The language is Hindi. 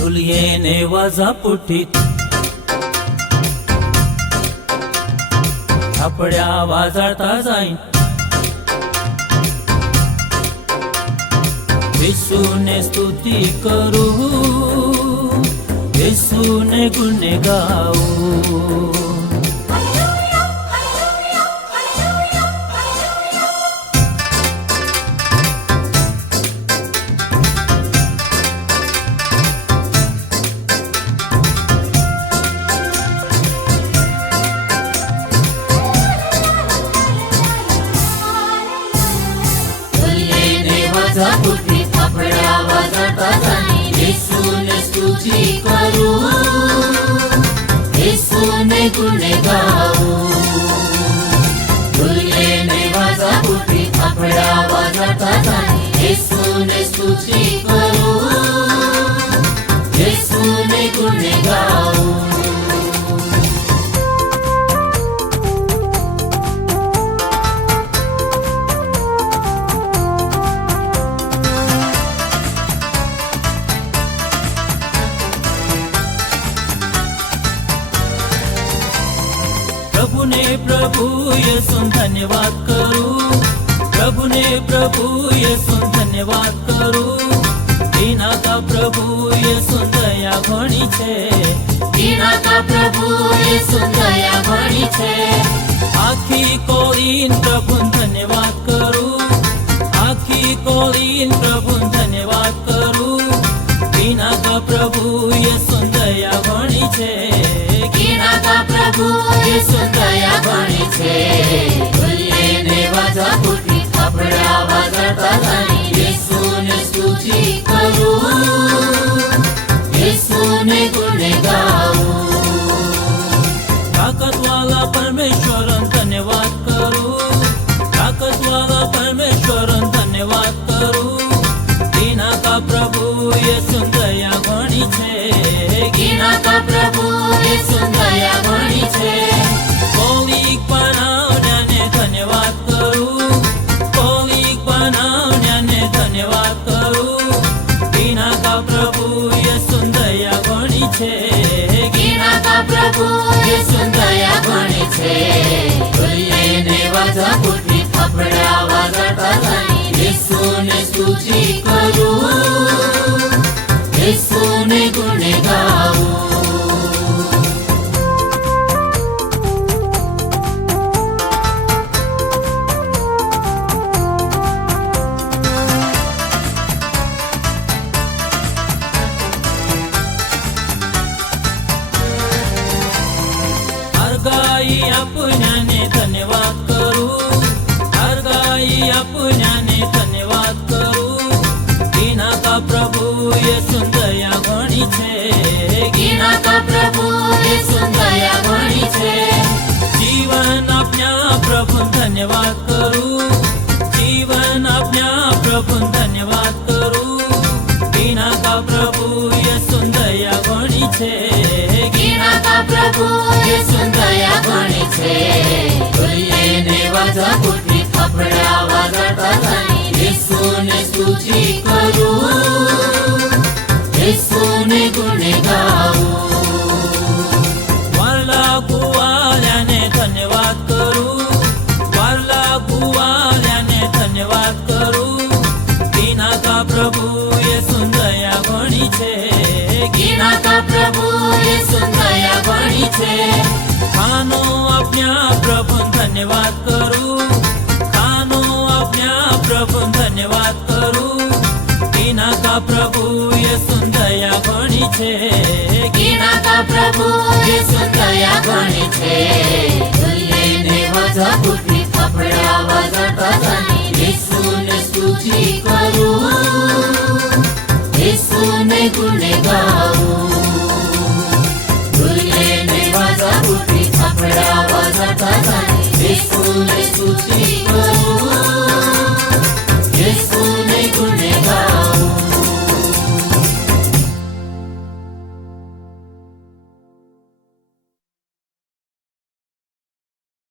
तुलयेने वाजा पुठीत थापड्या वाजळता जाईन येशूने स्तुती करू येशूने गुण गाऊ पुठी थापड्या वाजता जाईन येशूने स्तुती करू येशूने गुण गाऊ तुलयेने वाजा पुठी थापड्या वाजता जाईन येशूने स्तुती करू येशूने गुण गाऊ प्रभु ने प्रभु येशू धन्यवाद करू प्रभु ने प्रभु येशू धन्यवाद करू दीना का प्रभु येशू दया घणी छे दीना का प्रभु येशू दया घणी छे आखी कोरीन प्रभु धन्यवाद करू आखी कोरीन प्रभु धन्यवाद करू दीना का प्रभु येशू दया घणी छे दीना का प्रभु येशू दया घणी छे तुलयेने वाजा पुठी थापड्या वाजता जाईन येशूने स्तुती करू येशूने गुण गाऊ ताकत वाला परमेश्वर धन्यवाद करू ताकत वाला परमेश्वर धन्यवाद करू दीना का प्रभु येशू दया घणी छे दीना का प्रभु येशू दया घणी छे कोलिक बनावण्याने धन्यवाद करू कोलिक बनावण्याने धन्यवाद करू दीना का प्रभु येशू दया घणी छे दीना का प्रभु येशू दया घणी छे तुलयेने वाजा पुठी थापड्या वाजता जाईन येशूने स्तुती करू येशूने गुण गाऊ अर्गाई अपण्याने धन्यवाद करू अर्गाई अपण्याने धन्यवाद करू दीना का प्रभु येशू दया घणी छे दीना का प्रभु येशू दया घणी छे जीवन अपना प्रभु धन्यवाद करू जीवन अपना प्रभु धन्यवाद करू दीना का प्रभु येशू दया घणी छे दीना का प्रभु येशू दया घणी छे तुलयेने वाजा पुठी थापड्या वाजता जाईन येशूने स्तुती करू येशूने गुण गाऊ वारला गुवाल्याने धन्यवाद करू वारला गुवाल्याने धन्यवाद करू दीना का प्रभु येशू दया घणी छे दीना का प्रभु येशू दया घणी छे खानो अपना प्रभु धन्यवाद करू खानो अपना प्रभु धन्यवाद करू दीना का प्रभु येशू दया घणी छे दीना का प्रभु येशू दया घणी छे तुलयेने वाजा पुठी थापड्या वाजता जाईन